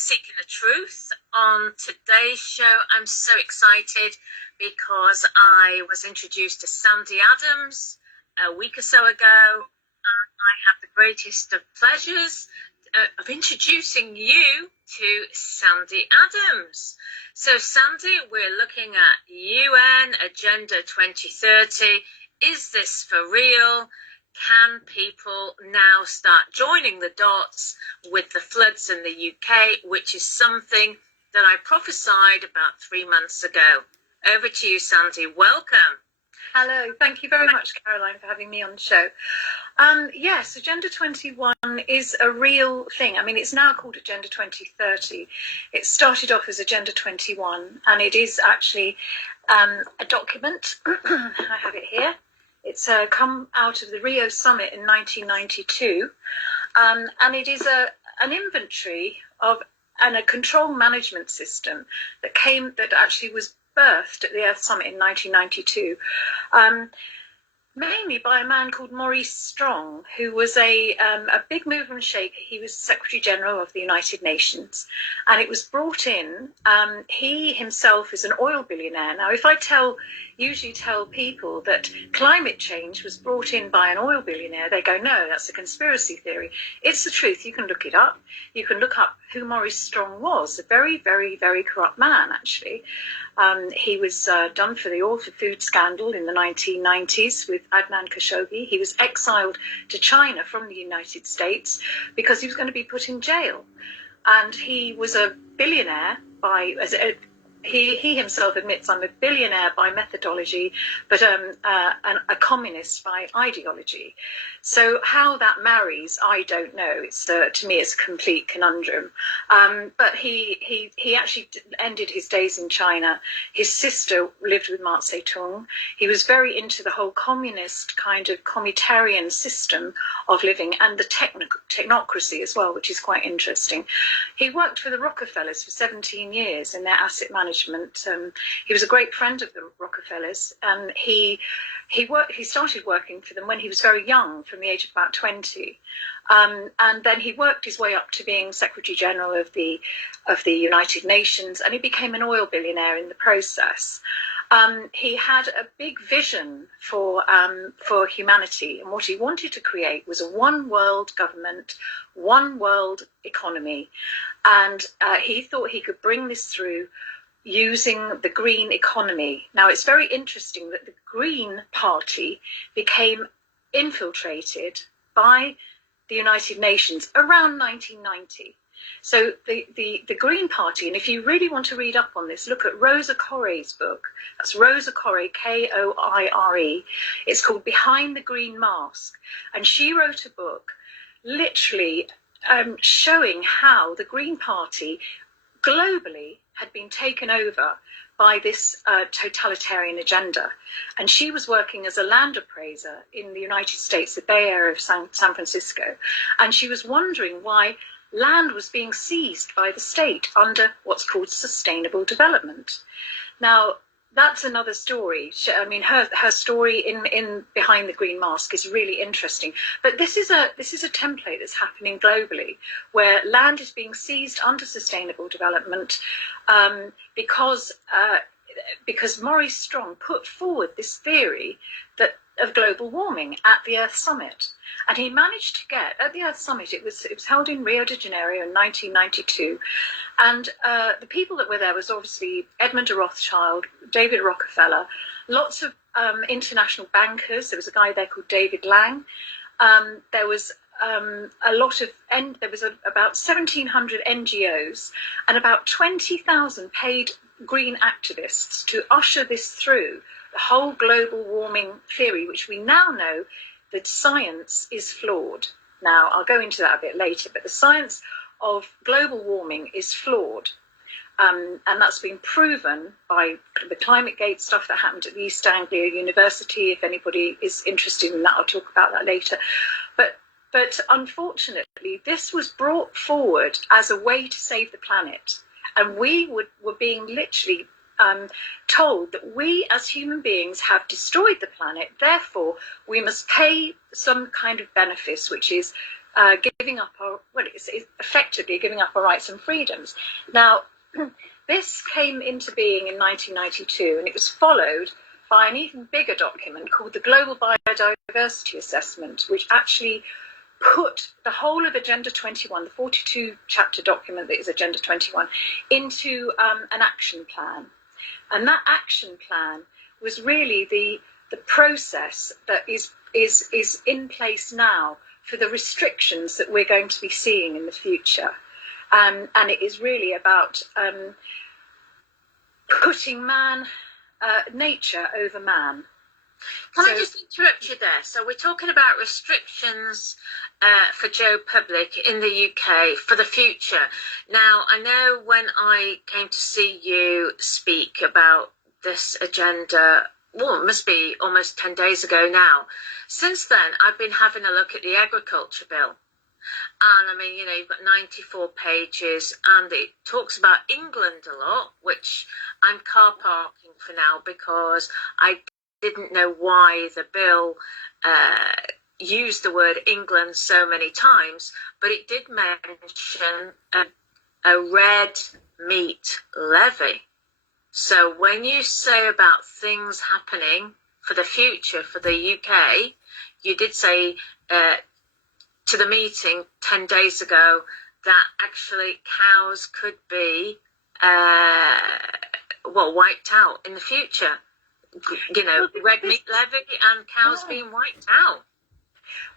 Seeking the Truth. On today's show, I'm so excited because I was introduced to Sandi Adams a week or so ago. I have the greatest of pleasures of introducing you to Sandi Adams. So, Sandi, we're looking at UN Agenda 2030. Is this for real? Can people now start joining the dots with the floods in the UK, which is something that I prophesied about 3 months ago? Over to you, Sandi. Welcome. Hello. Thank you very much, Caroline, for having me on the show. Yes, Agenda 21 is a real thing. I mean, it's now called Agenda 2030. It started off as Agenda 21, and it is actually a document. I have it here. It's come out of the Rio summit in 1992, and it is an inventory of and a control management system that actually was birthed at the Earth Summit in 1992, mainly by a man called Maurice Strong, who was a big mover and shaker. He was Secretary General of the United Nations, and it was brought in. He himself is an oil billionaire. Now, if I usually tell people that climate change was brought in by an oil billionaire, they go, no, that's a conspiracy theory. It's the truth. You can look it up. You can look up who Maurice Strong was, a very, very, very corrupt man, actually. He was done for the oil for food scandal in the 1990s with Adnan Khashoggi. He was exiled to China from the United States because he was going to be put in jail. And he was a billionaire he himself admits, I'm a billionaire by methodology, but a communist by ideology. So how that marries, I don't know. It's to me, it's a complete conundrum. But he actually ended his days in China. His sister lived with Mao Zedong. He was very into the whole communist kind of communitarian system of living and the technocracy as well, which is quite interesting. He worked for the Rockefellers for 17 years in their asset management. He was a great friend of the Rockefellers, and he started working for them when he was very young, from the age of about 20, and then he worked his way up to being Secretary General of the United Nations, and he became an oil billionaire in the process. He had a big vision for humanity, and what he wanted to create was a one world government, one world economy, and he thought he could bring this through using the green economy. Now, it's very interesting that the Green Party became infiltrated by the United Nations around 1990. So the Green Party, and if you really want to read up on this, look at Rosa Koire's book. That's Rosa Koire, Koire. It's called Behind the Green Mask. And she wrote a book literally showing how the Green Party globally had been taken over by this totalitarian agenda. And she was working as a land appraiser in the United States, the Bay Area of San Francisco. And she was wondering why land was being seized by the state under what's called sustainable development. Now, that's another story. I mean, her story in Behind the Green Mask is really interesting. But this is a template that's happening globally, where land is being seized under sustainable development because Maurice Strong put forward this theory of global warming at the Earth Summit. And he managed to get, at the Earth Summit, it was held in Rio de Janeiro in 1992, and the people that were there was obviously Edmund de Rothschild, David Rockefeller, lots of international bankers. There was a guy there called David Lang. There was about 1,700 NGOs and about 20,000 paid green activists to usher this through, the whole global warming theory, which we now know that science is flawed. Now, I'll go into that a bit later, but the science of global warming is flawed. And that's been proven by the ClimateGate stuff that happened at the East Anglia University. If anybody is interested in that, I'll talk about that later. But unfortunately, this was brought forward as a way to save the planet. And we were being literally told that we as human beings have destroyed the planet, therefore we must pay some kind of benefice, which is giving up it's effectively giving up our rights and freedoms. Now, this came into being in 1992, and it was followed by an even bigger document called the Global Biodiversity Assessment, which actually put the whole of Agenda 21, the 42-chapter document that is Agenda 21, into an action plan. And that action plan was really the process that is in place now for the restrictions that we're going to be seeing in the future. And it is really about putting nature over man. Can I just interrupt you there? So we're talking about restrictions for Joe Public in the UK for the future. Now, I know when I came to see you speak about this agenda, well, it must be almost 10 days ago now. Since then, I've been having a look at the agriculture bill. And I mean, you know, you've got 94 pages, and it talks about England a lot, which I'm car parking for now because I didn't know why the bill used the word England so many times, but it did mention a red meat levy. So when you say about things happening for the future for the UK, you did say to the meeting 10 days ago that actually cows could be wiped out in the future. You know, red meat levy and cows being wiped out.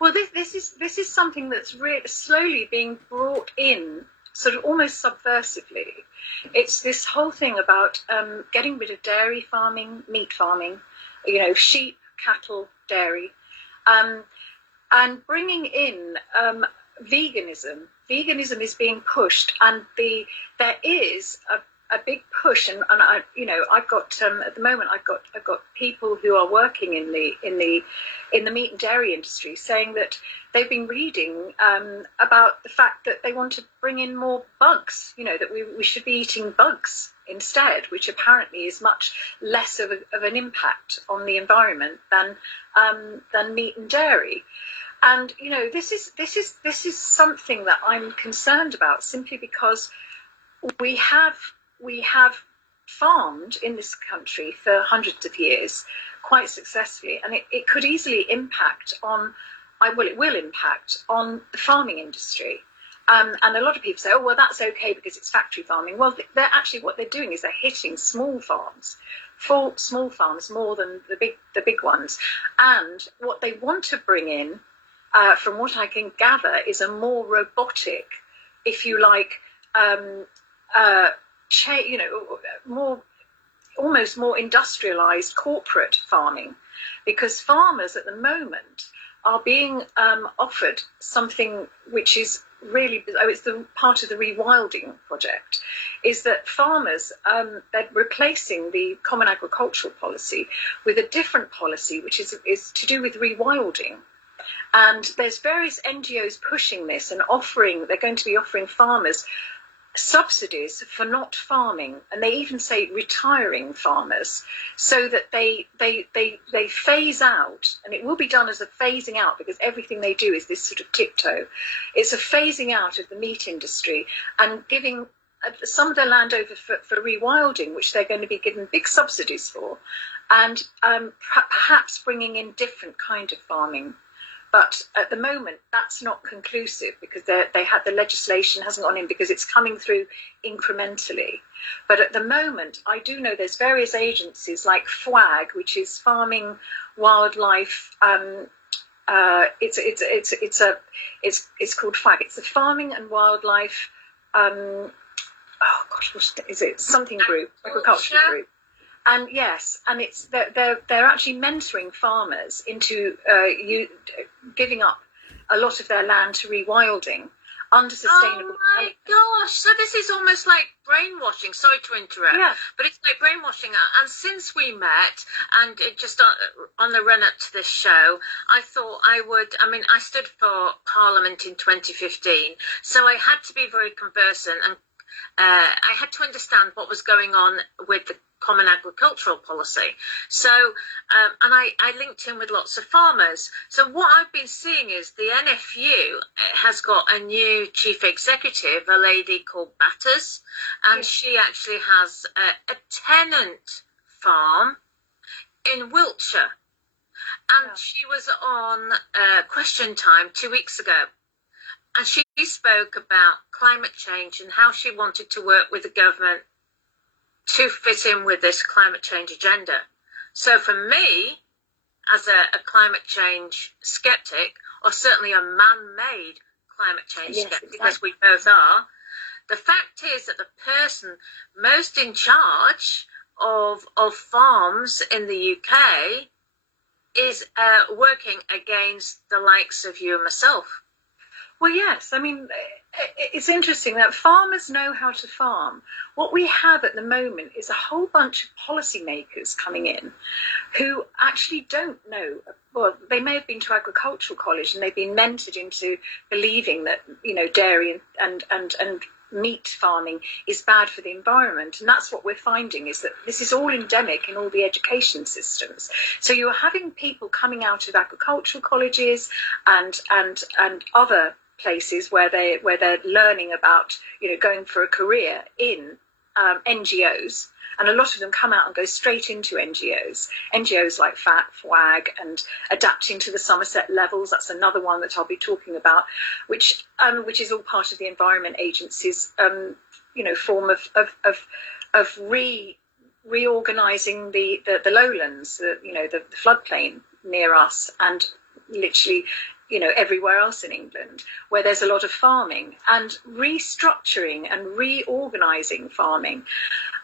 Well, this is something that's really slowly being brought in, sort of almost subversively. It's this whole thing about getting rid of dairy farming, meat farming, you know, sheep, cattle, dairy, and bringing in veganism. Veganism is being pushed, and there is a big push, and I, you know, I've got at the moment I've got people who are working in the meat and dairy industry saying that they've been reading about the fact that they want to bring in more bugs, you know, that we should be eating bugs instead, which apparently is much less of an impact on the environment than meat and dairy. And you know, this is something that I'm concerned about, simply because we have farmed in this country for hundreds of years quite successfully, and it could easily impact on, it will impact on the farming industry. And a lot of people say, oh, well, that's okay because it's factory farming. Well, they're actually, what they're doing is they're hitting small farms more than the big ones. And what they want to bring in, from what I can gather, is a more robotic, if you like, you know, almost more industrialized corporate farming, because farmers at the moment are being offered something which is really, it's the part of the rewilding project, is that farmers, they're replacing the common agricultural policy with a different policy which is to do with rewilding. And there's various NGOs pushing this and they're going to be offering farmers subsidies for not farming, and they even say retiring farmers, so that they phase out, and it will be done as a phasing out, because everything they do is this sort of tiptoe. It's a phasing out of the meat industry and giving some of their land over for rewilding, which they're going to be given big subsidies for, and perhaps bringing in different kind of farming. But at the moment, that's not conclusive, because the legislation hasn't gone in, because it's coming through incrementally. But at the moment, I do know there's various agencies like FWAG, which is Farming Wildlife. It's called FWAG. It's the Farming and Wildlife. What is it? Something group, agricultural group. And yes, and it's they're actually mentoring farmers into giving up a lot of their land to rewilding under sustainable. Oh my gosh! So this is almost like brainwashing. Sorry to interrupt, yeah. But it's like brainwashing. And since we met, and it just on the run up to this show, I thought I would. I mean, I stood for Parliament in 2015, so I had to be very conversant. And I had to understand what was going on with the Common Agricultural Policy. So, and I linked in with lots of farmers. So what I've been seeing is the NFU has got a new chief executive, a lady called Batters, and she actually has a tenant farm in Wiltshire. And she was on Question Time 2 weeks ago. And she spoke about climate change and how she wanted to work with the government to fit in with this climate change agenda. So for me, as a climate change skeptic, or certainly a man-made climate change skeptic, as we both are, the fact is that the person most in charge of farms in the UK is working against the likes of you and myself. Well, yes. I mean, it's interesting that farmers know how to farm. What we have at the moment is a whole bunch of policymakers coming in who actually don't know. Well, they may have been to agricultural college and they've been mentored into believing that, you know, dairy and meat farming is bad for the environment. And that's what we're finding, is that this is all endemic in all the education systems. So you're having people coming out of agricultural colleges and other places where they're learning about, you know, going for a career in NGOs, and a lot of them come out and go straight into NGOs like FWAG and adapting to the Somerset levels. That's another one that I'll be talking about, which is all part of the Environment Agency's you know, form of reorganising the lowlands, you know, the floodplain near us, and literally, you know, everywhere else in England where there's a lot of farming, and restructuring and reorganising farming.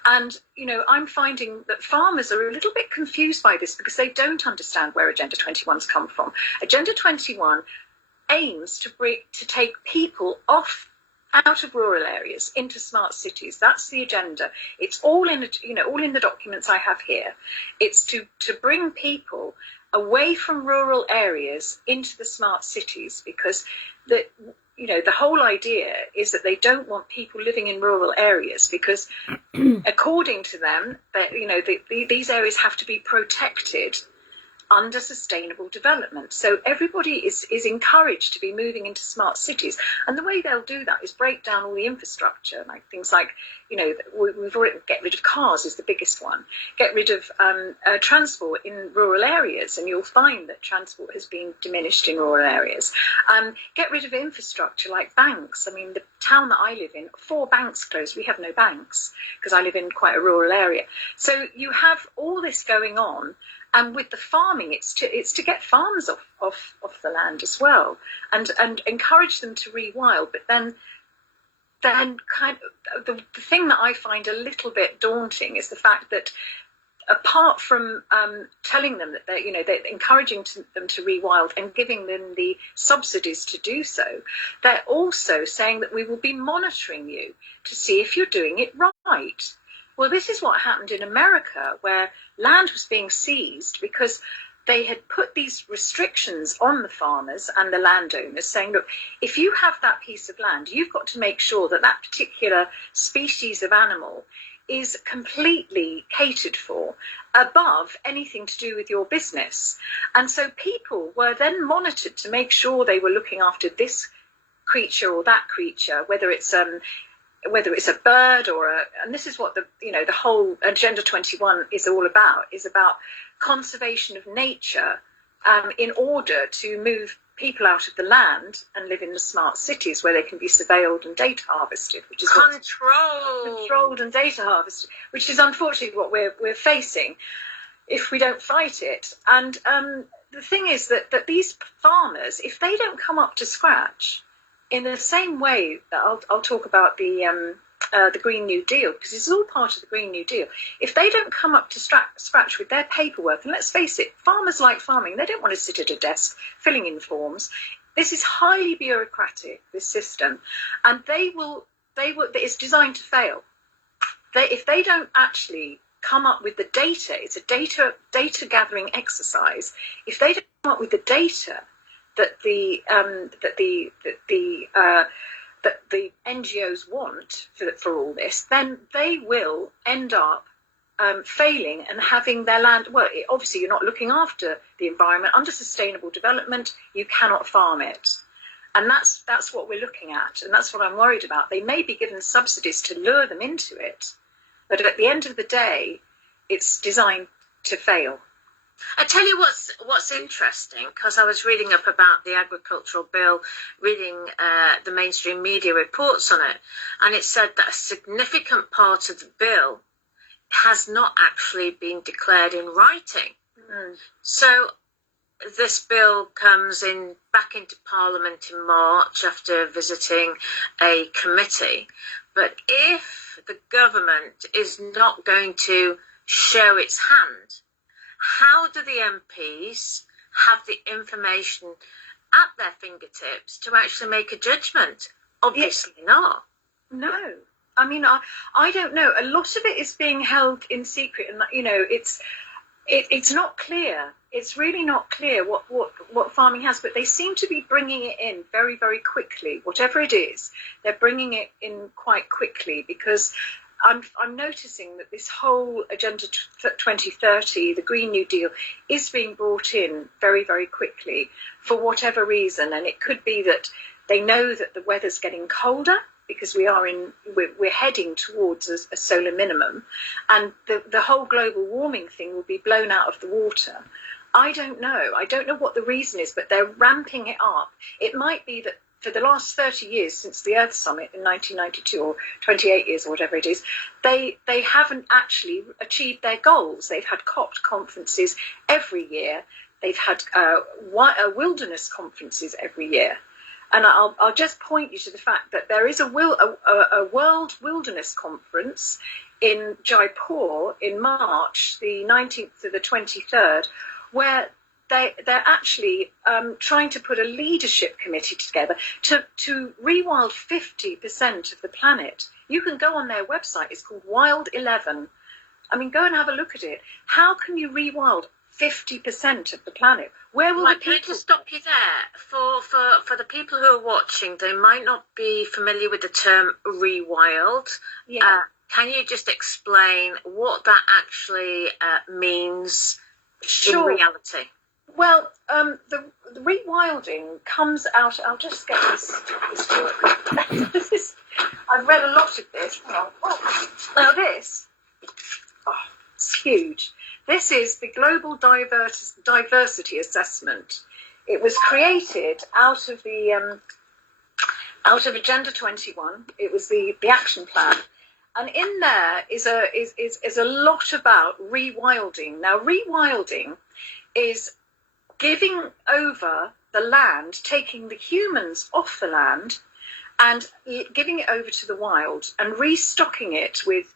And, you know, I'm finding that farmers are a little bit confused by this because they don't understand where Agenda 21's come from. Agenda 21 aims to take people out of rural areas into smart cities. That's the agenda. It's all in, you know, all in the documents I have here. It's to bring people away from rural areas into the smart cities, because you know, the whole idea is that they don't want people living in rural areas because according to them, that, you know, these areas have to be protected under sustainable development. So everybody is encouraged to be moving into smart cities. And the way they'll do that is break down all the infrastructure, like things like, you know, we've already get rid of cars is the biggest one. Get rid of transport in rural areas, and you'll find that transport has been diminished in rural areas. Get rid of infrastructure like banks. I mean, the town that I live in, 4 banks closed. We have no banks because I live in quite a rural area. So you have all this going on. And with the farming, it's to get farms off the land as well, and encourage them to rewild. But then kind of the thing that I find a little bit daunting is the fact that, apart from telling them that they're encouraging them to rewild and giving them the subsidies to do so, they're also saying that we will be monitoring you to see if you're doing it right. Well, this is what happened in America, where land was being seized because they had put these restrictions on the farmers and the landowners, saying, look, if you have that piece of land, you've got to make sure that that particular species of animal is completely catered for above anything to do with your business. And so people were then monitored to make sure they were looking after this creature or that creature, whether it's a bird and this is what the whole Agenda 21 is all about, is about conservation of nature in order to move people out of the land and live in the smart cities where they can be surveilled and data harvested, which is controlled and data harvested, which is unfortunately what we're facing if we don't fight it. And the thing is that these farmers, if they don't come up to scratch, in the same way that I'll talk about the Green New Deal, because it's all part of the Green New Deal. If they don't come up to scratch with their paperwork, and let's face it, farmers like farming, they don't want to sit at a desk filling in forms. This is highly bureaucratic, this system, and it's designed to fail. If they don't actually come up with the data, it's a data gathering exercise. If they don't come up with the data that the that the NGOs want for all this, then they will end up failing and having their land. Well, obviously, you're not looking after the environment. Under sustainable development, you cannot farm it. And that's what we're looking at. And that's what I'm worried about. They may be given subsidies to lure them into it. But at the end of the day, it's designed to fail. I tell you what's interesting, because I was reading up about the agricultural bill, reading the mainstream media reports on it, and it said that a significant part of the bill has not actually been declared in writing. So this bill comes back into Parliament in March after visiting a committee. But if the government is not going to show its hand, how do the MPs have the information at their fingertips to actually make a judgment? Obviously not. No. I mean, I don't know. A lot of it is being held in secret, and it's not clear. It's really not clear what farming has, but they seem to be bringing it in very, very quickly. Whatever it is, they're bringing it in quite quickly, because I'm noticing that this whole Agenda 2030, the Green New Deal, is being brought in very, very quickly for whatever reason. And it could be that they know that the weather's getting colder, because we're heading towards a solar minimum, and the whole global warming thing will be blown out of the water. I don't know. I don't know what the reason is, but they're ramping it up. It might be that for the last 30 years, since the Earth Summit in 1992, or 28 years or whatever it is, they haven't actually achieved their goals. They've had COP conferences every year. They've had wilderness conferences every year. And I'll just point you to the fact that there is a World Wilderness Conference in Jaipur in March, the 19th to the 23rd, where they're actually trying to put a leadership committee together to rewild 50% of the planet. You can go on their website. It's called Wild 11. I mean, go and have a look at it. How can you rewild 50% of the planet? Where will the people... Can I just stop you there? For the people who are watching, they might not be familiar with the term rewild. Yeah. Can you just explain what that actually means in reality? Well, the rewilding comes out. I'll just get this book. I've read a lot of this. Now this, it's huge. This is the Global Diversity Assessment. It was created out of Agenda 21. It was the action plan. And in there is a lot about rewilding. Now, rewilding is giving over the land, taking the humans off the land and giving it over to the wild and restocking it with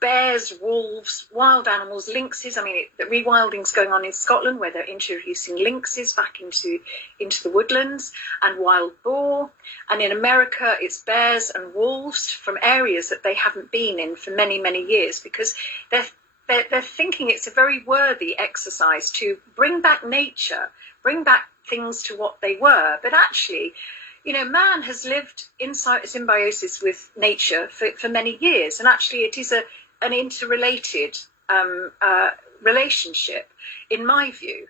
bears, wolves, wild animals, lynxes. I mean, the rewilding's going on in Scotland, where they're introducing lynxes back into the woodlands, and wild boar. And in America, it's bears and wolves from areas that they haven't been in for many, many years, because they're thinking it's a very worthy exercise to bring back nature, bring back things to what they were. But actually, man has lived in symbiosis with nature for many years, and actually it is an interrelated relationship, in my view.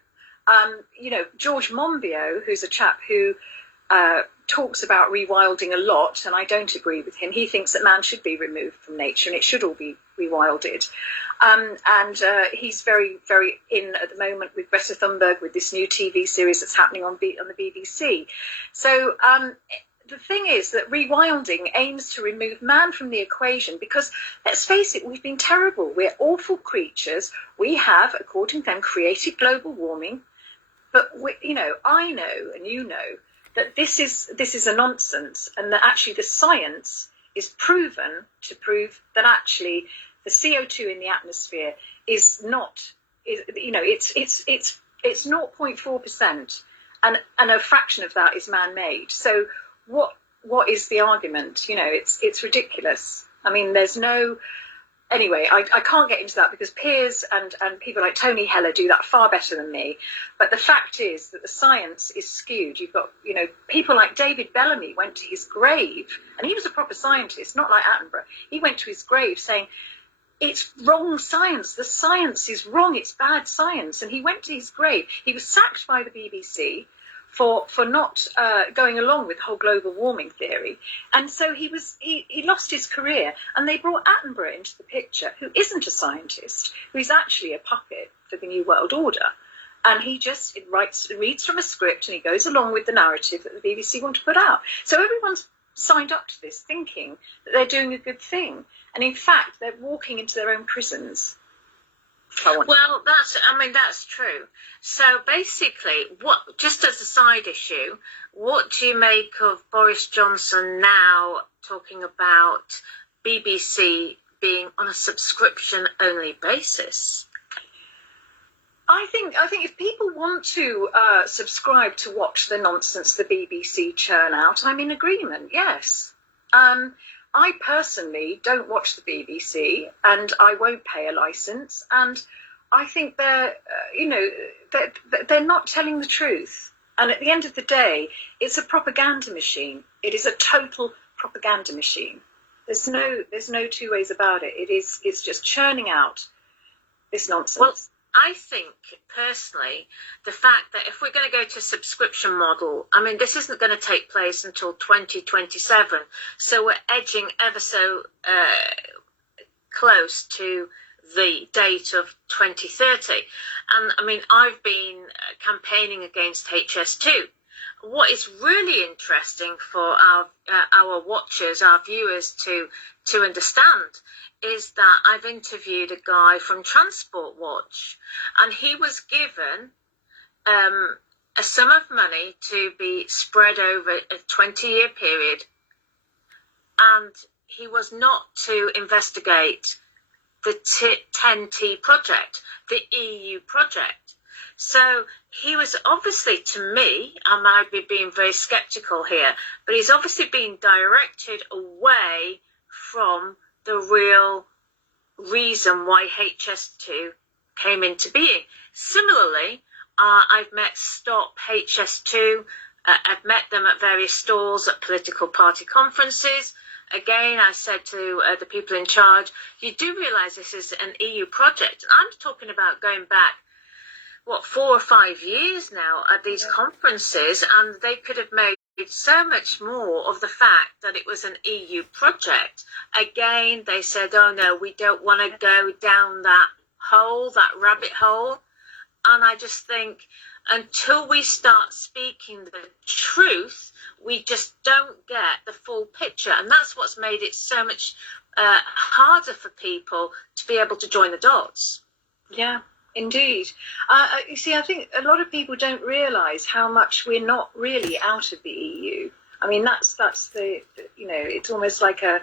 George Monbiot, who's a chap who talks about rewilding a lot, and I don't agree with him. He thinks that man should be removed from nature and it should all be rewilded. And he's very, very in at the moment with Greta Thunberg, with this new TV series that's happening on the BBC. So the thing is that rewilding aims to remove man from the equation, because let's face it, we've been terrible. We're awful creatures. We have, according to them, created global warming. But I know, and you know, that this is a nonsense, and that actually the science is proven to prove that actually the CO2 in the atmosphere is not, it's 0.4%, and a fraction of that is man-made. So what is the argument? It's ridiculous. I mean, there's no anyway, I can't get into that because Piers and people like Tony Heller do that far better than me. But the fact is that the science is skewed. You've got, people like David Bellamy went to his grave, and he was a proper scientist, not like Attenborough. He went to his grave saying, it's wrong science. The science is wrong. It's bad science. And he went to his grave. He was sacked by the BBC for not going along with the whole global warming theory. And so he lost his career. And they brought Attenborough into the picture, who isn't a scientist, who is actually a puppet for the New World Order. And he just reads from a script, and he goes along with the narrative that the BBC want to put out. So everyone's signed up to this thinking that they're doing a good thing. And in fact, they're walking into their own prisons. Well, that's true. So basically, just as a side issue, what do you make of Boris Johnson now talking about BBC being on a subscription-only basis? I think if people want to subscribe to watch the nonsense the BBC churn out, I'm in agreement, yes. I personally don't watch the BBC, and I won't pay a licence, and I think they're not telling the truth. And at the end of the day, it's a propaganda machine. It is a total propaganda machine. There's no two ways about it. It's just churning out this nonsense. Well, I think, personally, the fact that if we're going to go to a subscription model, this isn't going to take place until 2027, so we're edging ever so close to the date of 2030. And, I've been campaigning against HS2. What is really interesting for our watchers, our viewers to understand, is that I've interviewed a guy from Transport Watch, and he was given a sum of money to be spread over a 20-year period, and he was not to investigate the 10T project, the EU project. So he was obviously, to me, I might be being very sceptical here, but he's obviously being directed away from the real reason why HS2 came into being. Similarly, I've met Stop HS2. I've met them at various stalls at political party conferences. Again, I said to the people in charge, you do realise this is an EU project. I'm talking about going back, 4 or 5 years now at these conferences, and they could have made so much more of the fact that it was an EU project. Again, they said, oh no, we don't want to go down that hole, that rabbit hole. And I just think until we start speaking the truth, we just don't get the full picture. And that's what's made it so much harder for people to be able to join the dots. Yeah. Indeed. You see, I think a lot of people don't realise how much we're not really out of the EU. That's the it's almost like a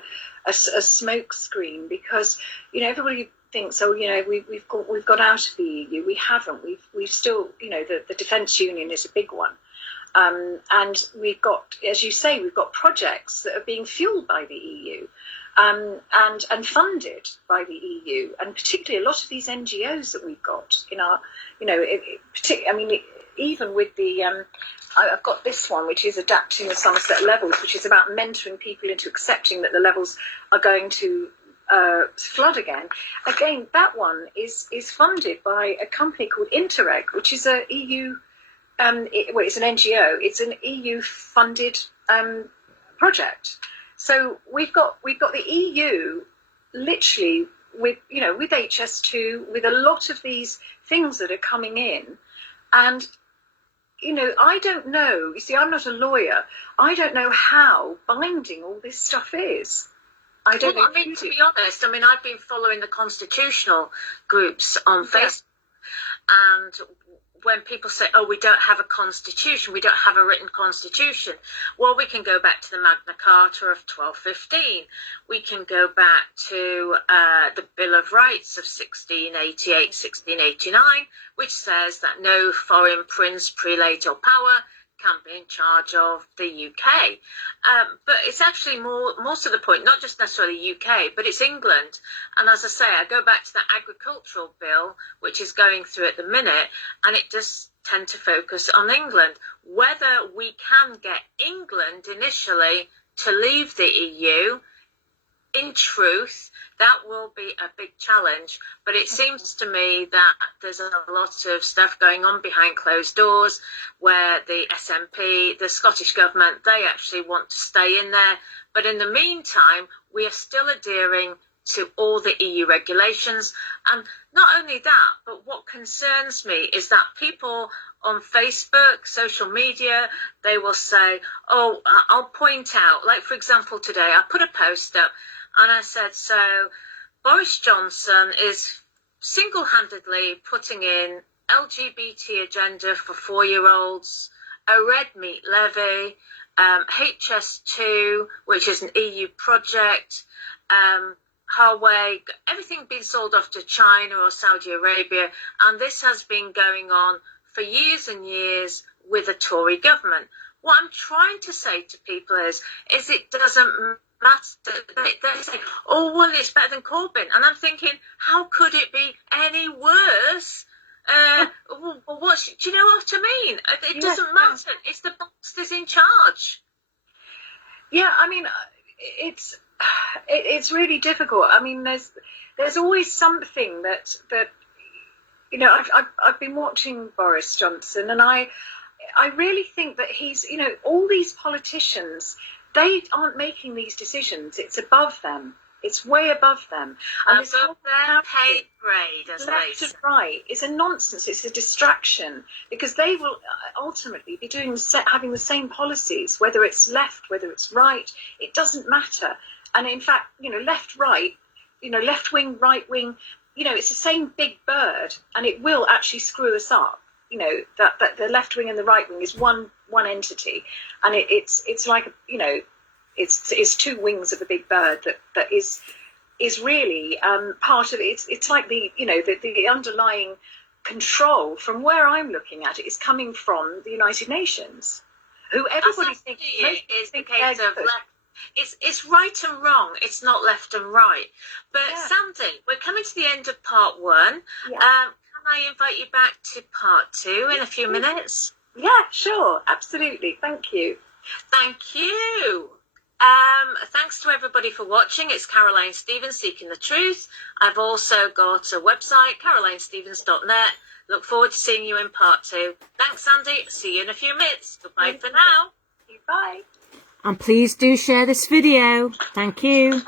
smoke screen, because everybody thinks, we've got out of the EU. We haven't. We've still, the defence union is a big one, and we've got, as you say, we've got projects that are being fuelled by the EU. And funded by the EU, and particularly a lot of these NGOs that we've got in our, even with the, I've got this one, which is Adapting the Somerset Levels, which is about mentoring people into accepting that the levels are going to flood again. Again, that one is funded by a company called Interreg, which is a EU, it's an NGO. It's an EU-funded project. So we've got the EU literally with HS2, with a lot of these things that are coming in. And, I don't know, you see, I'm not a lawyer. I don't know how binding all this stuff is. I don't know. To be honest, I've been following the constitutional groups on Facebook, and when people say, oh, we don't have a constitution, we don't have a written constitution, well, we can go back to the Magna Carta of 1215. We can go back to the Bill of Rights of 1688, 1689, which says that no foreign prince, prelate or power can be in charge of the UK. But it's actually more to the point, not just necessarily UK, but it's England. And as I say, I go back to the agricultural bill, which is going through at the minute, and it does tend to focus on England. Whether we can get England initially to leave the EU, in truth, that will be a big challenge. But it seems to me that there's a lot of stuff going on behind closed doors where the SNP, the Scottish government, they actually want to stay in there. But in the meantime, we are still adhering to all the EU regulations. And not only that, but what concerns me is that people on Facebook, social media, they will say, oh, I'll point out, like, for example, today I put a post up and I said, so Boris Johnson is single-handedly putting in LGBT agenda for 4-year-olds, a red meat levy, HS2, which is an EU project, Huawei, everything being sold off to China or Saudi Arabia. And this has been going on for years and years with a Tory government. What I'm trying to say to people is it doesn't matter. They say, oh, well, it's better than Corbyn. And I'm thinking, how could it be any worse? Well, do you know what I mean? It doesn't matter. It's the boss that's in charge. Yeah, I mean, it's really difficult. I mean, there's always something that you know. I've been watching Boris Johnson, and I really think that he's, you know, all these politicians, they aren't making these decisions. It's above them. It's way above them. And this whole pay grade, as left and right, is a nonsense. It's a distraction, because they will ultimately be having the same policies, whether it's left, whether it's right. It doesn't matter. And in fact, you know, left, right, you know, left wing, right wing, you know, it's the same big bird, and it will actually screw us up. You know, that the left wing and the right wing is one entity, and it's like, you know, it's two wings of a big bird that is really part of it. It's like the, you know, the underlying control from where I'm looking at it is coming from the United Nations, who everybody thinks is the case of left. It's right and wrong. It's not left and right. But yeah. Sandi, we're coming to the end of part 1. Yeah. Can I invite you back to part 2 in a few minutes? Yeah, sure, absolutely. Thank you. Thank you. Thanks to everybody for watching. It's Caroline Stevens, Seeking the Truth. I've also got a website, carolinestevens.net. Look forward to seeing you in part 2. Thanks, Sandi. See you in a few minutes. Goodbye for now. Bye. And please do share this video. Thank you.